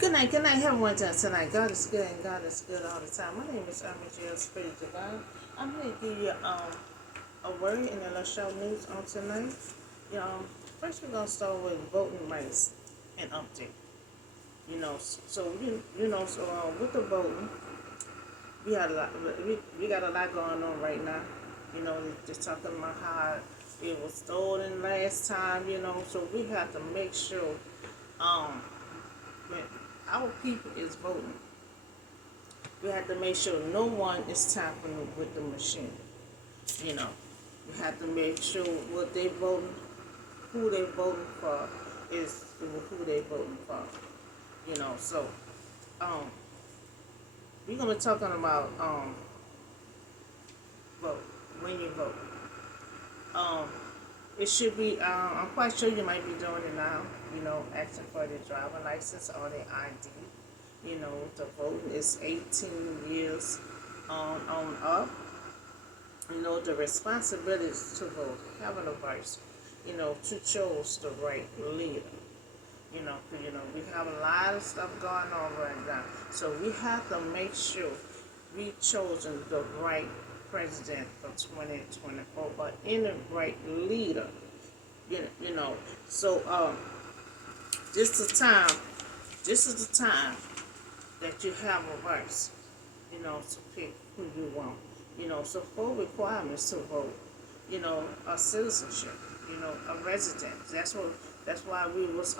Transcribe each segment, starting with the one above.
Good night, everyone tonight. God is good and God is good all the time. My name is Michelle Spirit Divine. I'm here to give you a word in the Lush Show News on tonight. You know, first we're gonna start with voting rights and update. With the voting, we had a lot. We got a lot going on right now. You know, just talking about how it was stolen last time. So we have to make sure um when our people is voting, we have to make sure no one is tampering with the machine. You know, we have to make sure what they voting, who they voting for, is who they voting for. So um, we're gonna be talking about vote when you vote. Um, it should be. I'm quite sure you might be doing it now. Asking for their driver license or their ID. The voting is 18 years on up. The responsibilities to vote, having a voice, to choose the right leader. We have a lot of stuff going on right now. So we have to make sure we chosen the right president for 2024, but in the right leader. You know. So this is the time. This is the time that you have a voice. To pick who you want. So four requirements to vote. A citizenship. A resident. That's why we was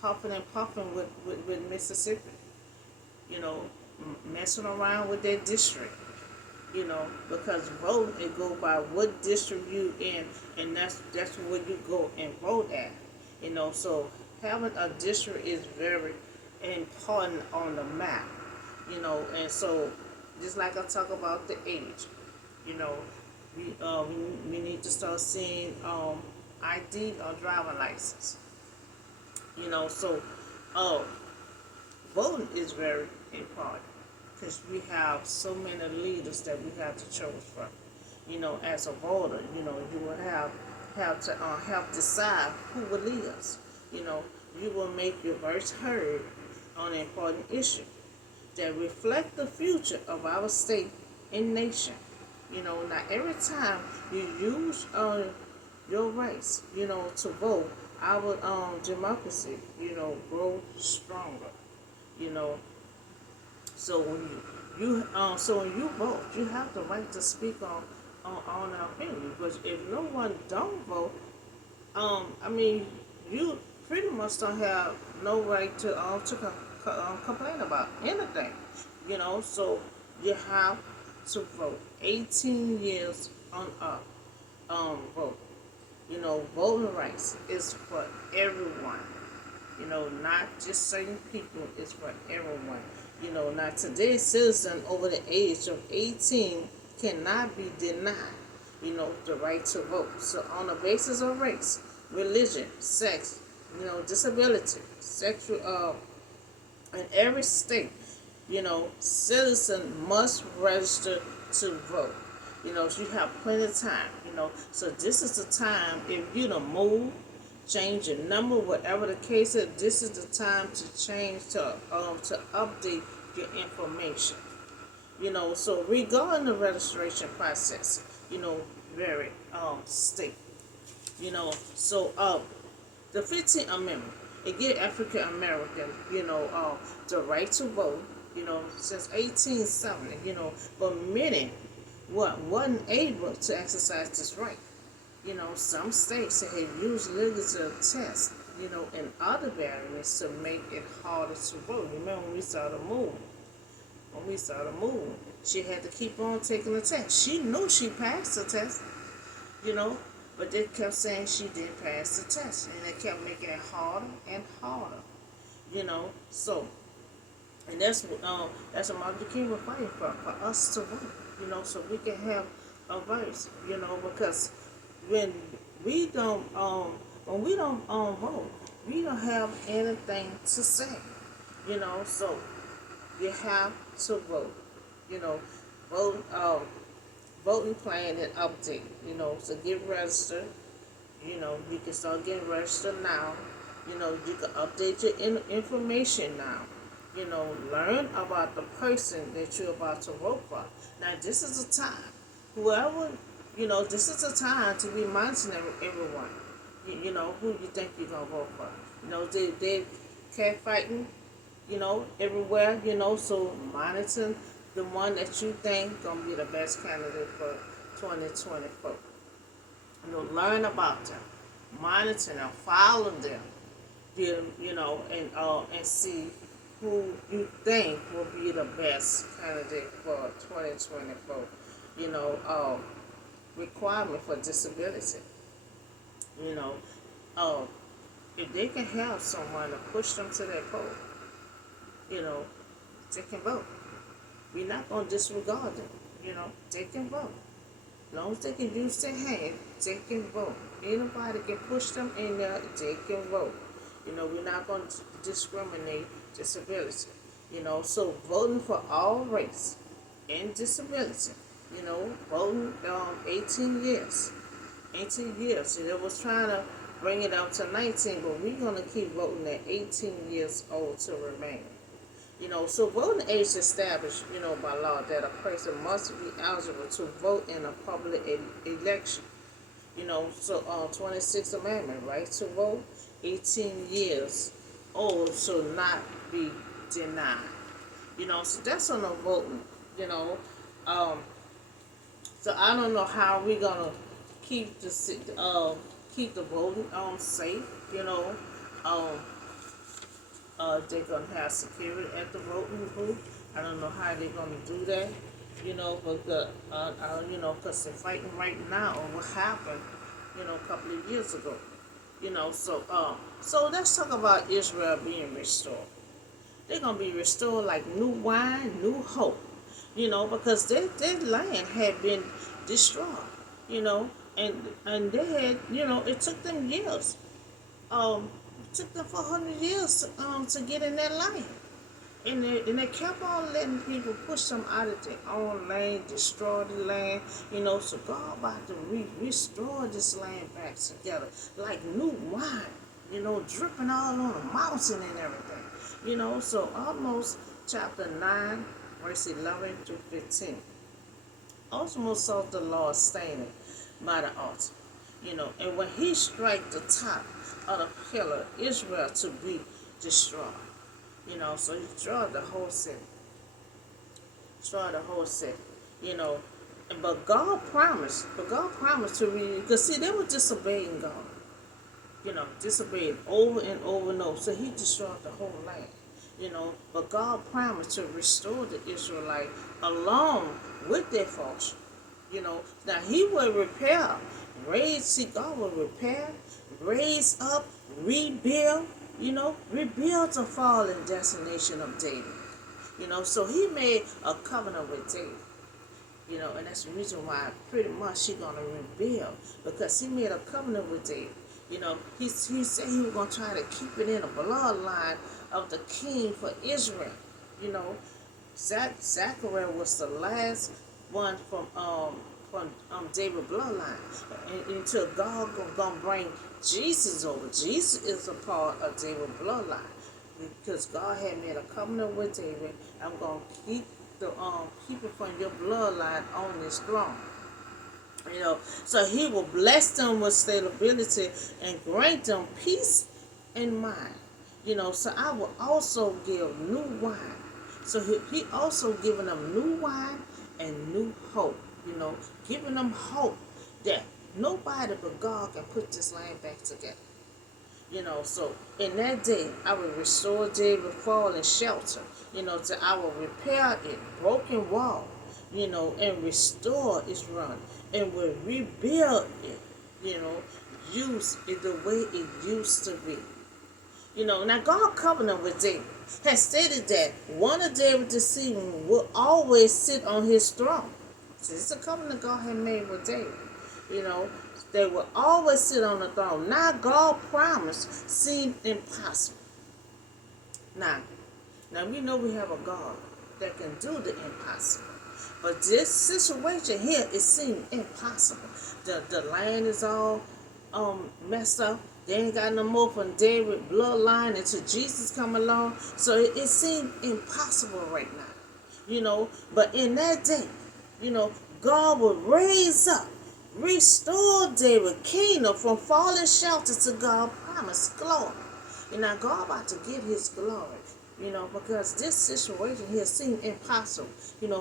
puffing and puffing with Mississippi. You know, messing around with their district. Because vote it go by what district you in, and that's where you go and vote at. So having a district is very important on the map. And so just like I talk about the age, you know, we need to start seeing ID or driver license. So uh, voting is very important because we have so many leaders that we have to choose from. As a voter, you will have to help decide who will lead us. You know, you will make your voice heard on an important issue that reflect the future of our state and nation. Now every time you use your rights, to vote, our democracy, grow stronger. You know, so when you vote, you have the right to speak on our opinion. Because if no one don't vote, I mean, you pretty much don't have no right to complain about anything. So you have to vote. 18 years on up, vote. Voting rights is for everyone. Not just certain people. It's for everyone. Now today's citizen over the age of 18 cannot be denied, the right to vote. So on the basis of race, religion, sex, disability, sexual, in every state, citizen must register to vote. So you have plenty of time. So this is the time if you don't move, change your number, whatever the case is. This is the time to change to update your information. So regarding the registration process, very state. The 15th Amendment, it gives African American, the right to vote, since 1870, but many wasn't able to exercise this right. Some states have used legislative tests, and other barriers to make it harder to vote. Remember when we saw the move, she had to keep on taking the test. She knew she passed the test, you know, but they kept saying she didn't pass the test, and they kept making it harder and harder, So, and that's what Martin Luther King was fighting for us to vote, so we can have a voice, because when we don't vote, we don't have anything to say, So you have to vote, you know, vote voting plan and update, so get registered. You can start getting registered now. You can update your information now. Learn about the person that you're about to vote for. Now, this is a time. Whoever, this is a time to be monitoring everyone. Who you think you're going to vote for. They cat fighting, everywhere, so monitor the one that you think going to be the best candidate for 2024. Learn about them, monitor them, follow them, and see who you think will be the best candidate for 2024. You know, requirement for disability. You know, uh, if they can have someone to push them to that poll, you know, they can vote. We're not going to disregard them. They can vote. As long as they can use their hand, they can vote. Anybody can push them in there, they can vote. We're not going to discriminate disability. So voting for all race and disability. Voting 18 years. 18 years. And it was trying to bring it up to 19, but we're going to keep voting at 18 years old to remain. So voting age is established, by law that a person must be eligible to vote in a public election. 26th Amendment, right to vote, 18 years old shall not be denied. So that's on the voting, so I don't know how we're gonna keep keep the voting safe, um they're gonna have security at the voting booth. I don't know how they're gonna do that, but because they're fighting right now on what happened, a couple of years ago. So let's talk about Israel being restored. They're gonna be restored like new wine, new hope. Because their land had been destroyed. And they had, it took them years. It took them 400 years to get in that land. And they kept on letting people push them out of their own land, destroy the land, so God about to restore this land back together like new wine, dripping all on the mountain and everything. So almost chapter 9, verse 11 through 15. Almost saw the Lord standing by the altar. And when he strike the top of the pillar, Israel to be destroyed. So he destroyed the whole city. Destroyed the whole city. But God promised to because see, they were disobeying God. Disobeying over and over and over. So he destroyed the whole land. But God promised to restore the Israelites along with their fortune. Now he will repair, God will repair, raise up, rebuild, rebuild the fallen destination of David. So he made a covenant with David. And that's the reason why pretty much he's going to rebuild, because he made a covenant with David. He said he was going to try to keep it in the bloodline of the king for Israel. Zachariah was the last one from David bloodline, until God gonna bring Jesus over. Jesus is a part of David bloodline, because God had made a covenant with David. I'm gonna keep it from your bloodline on this throne. So he will bless them with stability and grant them peace in mind. So I will also give new wine. So he also giving them new wine and new hope. Giving them hope that nobody but God can put this land back together. So in that day, I will restore David's fallen shelter. I will repair it, broken wall, and restore its run, and will rebuild it, use it the way it used to be. Now God covenant with David has stated that one of David's descendants will always sit on his throne. So this is a covenant God had made with David. They will always sit on the throne. Now God promised seemed impossible. Now we know we have a God that can do the impossible. But this situation here, it seemed impossible. The land is all messed up. They ain't got no more from David bloodline until Jesus come along. So it seemed impossible right now. But in that day, you know, God will raise up, restore David kingdom from fallen shelter to God promised glory. Now God about to get his glory, because this situation here seemed impossible,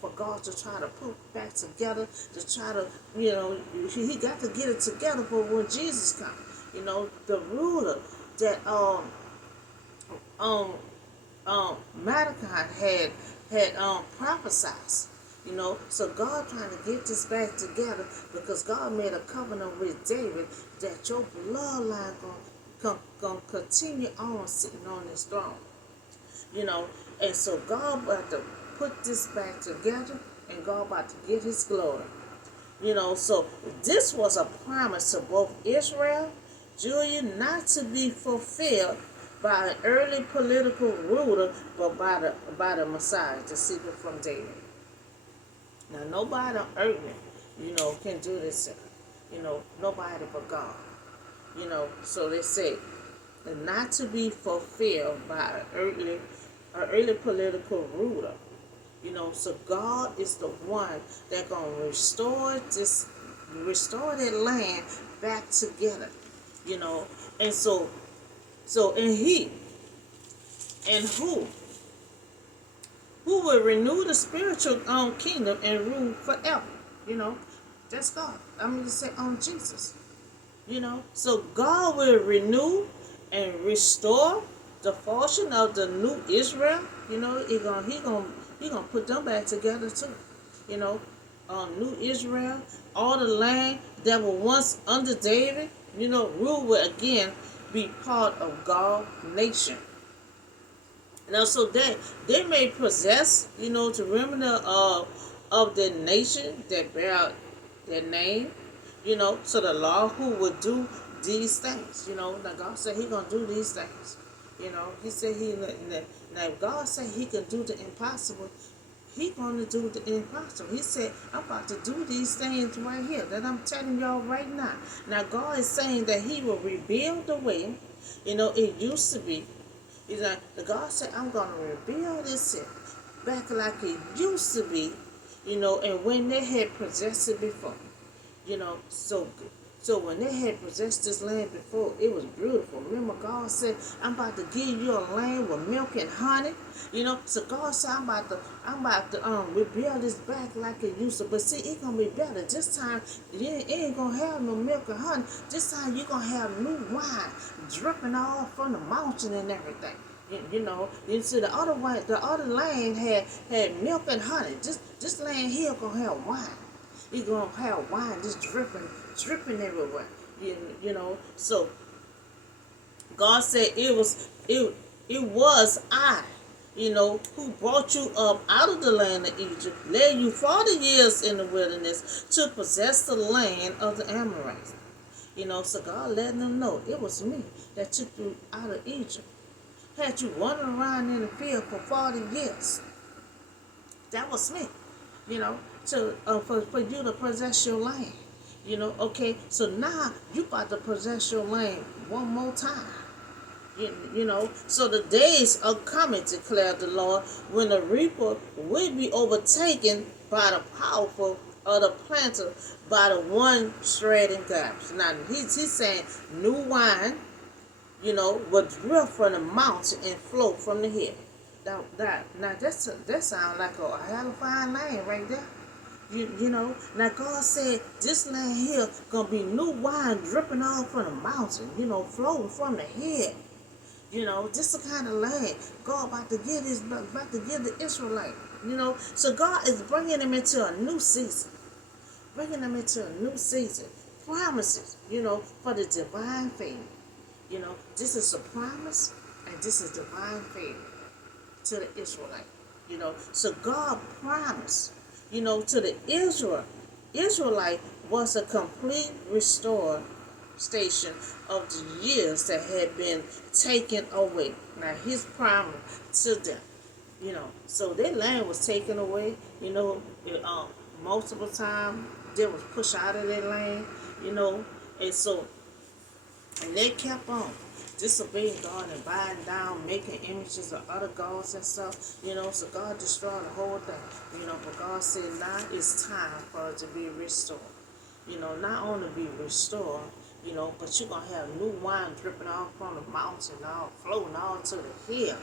for God to try to put back together, to try to, he got to get it together for when Jesus comes. The ruler that um Malachi had prophesied. So God trying to get this back together because God made a covenant with David that your bloodline gonna continue on sitting on this throne. You know, and so God about to put this back together, and God about to get His glory. So this was a promise to both Israel, Judah, not to be fulfilled by an early political ruler, but by the Messiah, the seeker from David. Now nobody on earth, can do this. Nobody but God. So they say, not to be fulfilled by an early political ruler. So God is the one that gonna restore that land back together. And so and he and who will renew the spiritual kingdom and rule forever. You know, that's God. I'm gonna say on Jesus. So God will renew and restore the fortune of the new Israel. He gonna put them back together too. New Israel, all the land that was once under David, rule will again be part of God's nation. Now, so that they may possess, the remnant of the nation that bear their name, so the Lord who would do these things, now God said He gonna do these things, He said now God said He can do the impossible. He gonna do the impossible. He said, I'm about to do these things right here that I'm telling y'all right now. Now God is saying that He will rebuild the way, it used to be. He's like, the God said, I'm gonna rebuild this city back like it used to be, and when they had possessed it before. So when they had possessed this land before, it was beautiful. Remember, God said, I'm about to give you a land with milk and honey. So God said, I'm about to rebuild this back like it used to. But see, it's gonna be better. This time it ain't gonna have no milk and honey. This time you're gonna have new wine dripping all from the mountain and everything. You see the other one, the other land had milk and honey. This land here gonna have wine. You're gonna have wine just dripping everywhere. So God said it was I, who brought you up out of the land of Egypt, led you 40 years in the wilderness to possess the land of the Amorites. So God letting them know it was me that took you out of Egypt. Had you wandering around in the field for 40 years. That was me, for you to possess your land. Okay, so now you about to possess your land one more time. So the days are coming, declared the Lord, when the reaper will be overtaken by the powerful of the planter, by the one shredding garbage. Now he's saying new wine, will drip from the mountain and flow from the hill. Now that sounds like a hell of a fine land right there. Now God said this land here gonna be new wine dripping off from the mountain, flowing from the hill. This the kind of land God about to give the Israelite. So God is bringing them into a new season, promises, for the divine favor. This is a promise, and this is divine favor to the Israelite. So God promised, to the Israelite was a complete restored station of the years that had been taken away. Now His promise to them, so their land was taken away, multiple times. They was pushed out of their land, and so And they kept on disobeying God and bowing down, making images of other gods and stuff, so God destroyed the whole thing, but God said now it's time for it to be restored. Not only be restored, but you're going to have new wine dripping off from the mountain, all flowing all to the hill,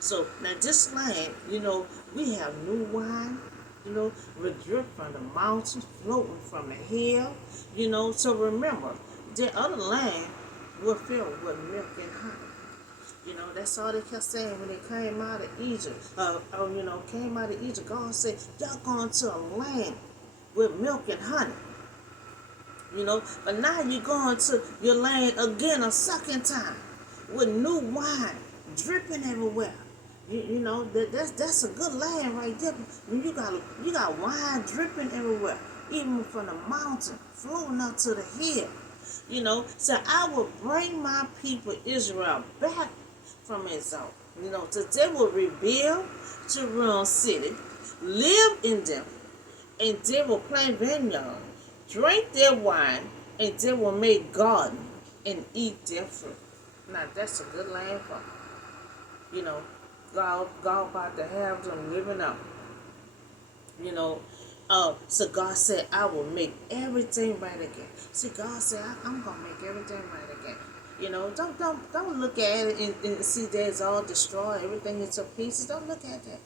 So now this land, we have new wine, with drip from the mountain, floating from the hill, So remember, the other land was filled with milk and honey. That's all they kept saying when they came out of Egypt. Came out of Egypt. God said, y'all going to a land with milk and honey. But now you're going to your land again a second time with new wine dripping everywhere. That's a good land right there. When you got wine dripping everywhere, even from the mountain, flowing up to the hill. So I will bring my people Israel back from exile. So they will rebuild Jerusalem city, live in them, and they will plant vineyard, drink their wine, and they will make garden and eat their fruit. Now that's a good land for them. God about to have them living up. So God said, I will make everything right again. See, God said, I'm gonna make everything right again. Don't look at it and see that it's all destroyed, everything is to pieces. Don't look at that.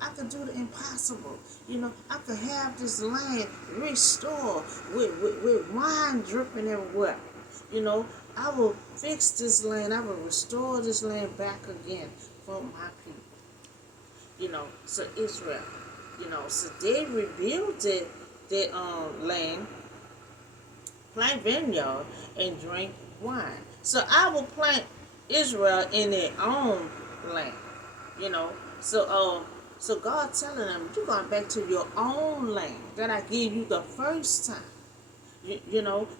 I could do the impossible. I could have this land restored with wine dripping everywhere. I will fix this land. I will restore this land back again for my people. So Israel, so they rebuilt their land, plant vineyard, and drink wine. So I will plant Israel in their own land. You know, so so God telling them, you're going back to your own land that I gave you the first time.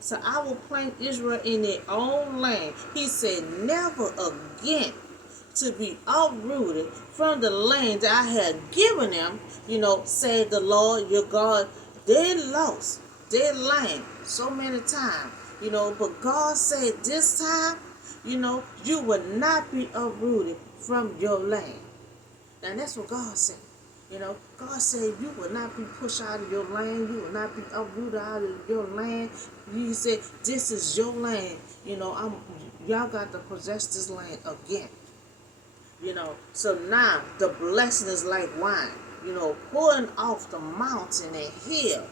So I will plant Israel in their own land. He said, never again to be uprooted from the land that I had given them, said the Lord your God. They lost their land so many times, but God said this time, you will not be uprooted from your land. And that's what God said. God said you will not be pushed out of your land. You will not be uprooted out of your land. He said, this is your land. Y'all got to possess this land again. So now the blessing is like wine, pouring off the mountain and hill.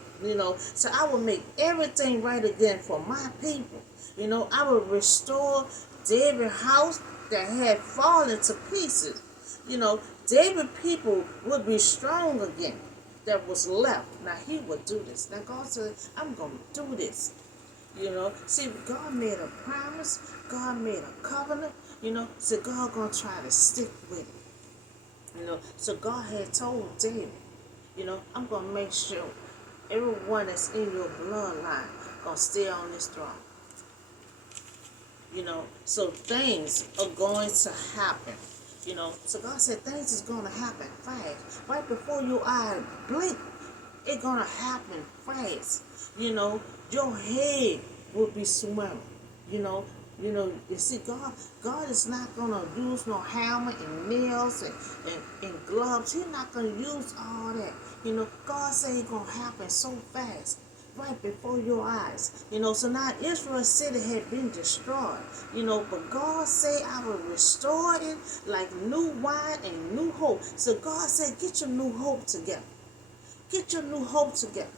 So I will make everything right again for my people. I will restore David's house that had fallen to pieces. David people would be strong again that was left. Now he would do this. Now God said, I'm going to do this. See, God made a promise. God made a covenant. So God going to try to stick with it. So God had told David, I'm going to make sure everyone that's in your bloodline going to stay on this throne. So things are going to happen. So God said things is going to happen fast. Right before your eye blink, it's going to happen fast. Your head will be swimming. You see, God is not going to use no hammer and nails and gloves. He's not going to use all that. God said it's going to happen so fast, right before your eyes. So now Israel city had been destroyed. But God said I will restore it like new wine and new hope. So God said, get your new hope together. Get your new hope together.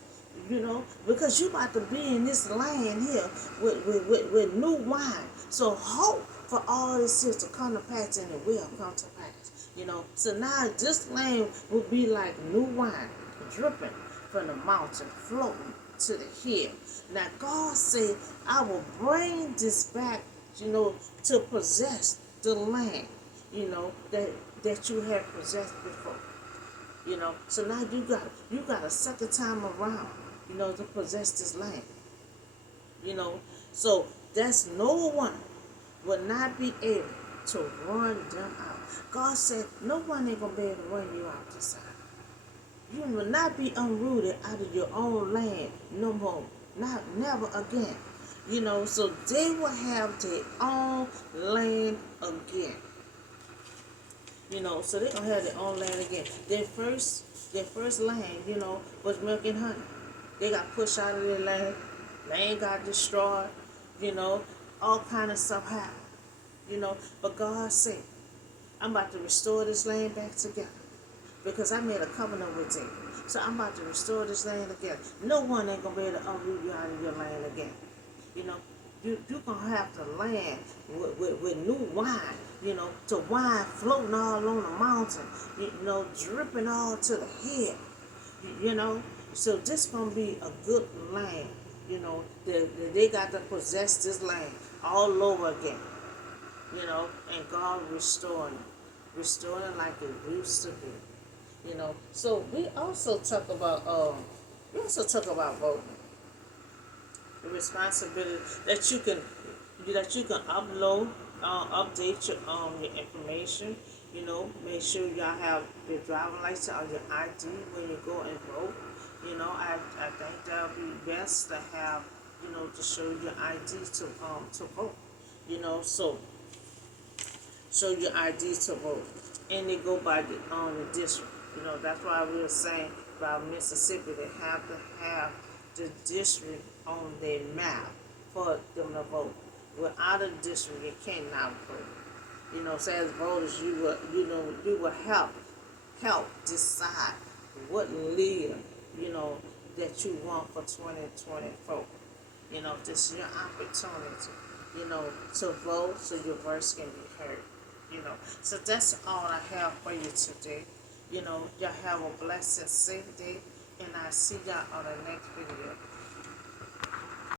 Because you about to be in this land here with new wine. So hope for all this here to come to pass, and it will come to pass. So now this land will be like new wine, dripping from the mountain, floating to the hill. Now God said, I will bring this back, to possess the land, that you have possessed before. So now you got a second time around, to possess this land. So that's no one will not be able to run them out. God said, no one ain't gonna be able to run you out this side. You will not be unrooted out of your own land no more. Not never again. So they will have their own land again. So they're gonna have their own land again. Their first land, was milk and honey. They got pushed out of their land. Land got destroyed. You know, all kind of stuff happened. But God said, I'm about to restore this land back together because I made a covenant with them. So I'm about to restore this land again. No one ain't gonna be able to uproot you out of your land again. You know, you're gonna have the land with new wine. The wine floating all on the mountain. Dripping all to the head. You know, so this gonna be a good land. They got to possess this land all over again. And God restoring it like it used to be. So we also talk about voting, the responsibility that you can upload, update your information. Make sure y'all have your driving license or your ID when you go and vote. I think that would be best to have, to show your ID to vote. So show your ID to vote, and they go by the district. That's why we were saying about Mississippi. They have to have the district on their map for them to vote. Without a district, you cannot vote. So as voters, you will help decide what leader that you want for 2024. This is your opportunity, to vote so your voice can be heard. So that's all I have for you today. Y'all have a blessed and safe day, and I'll see y'all on the next video.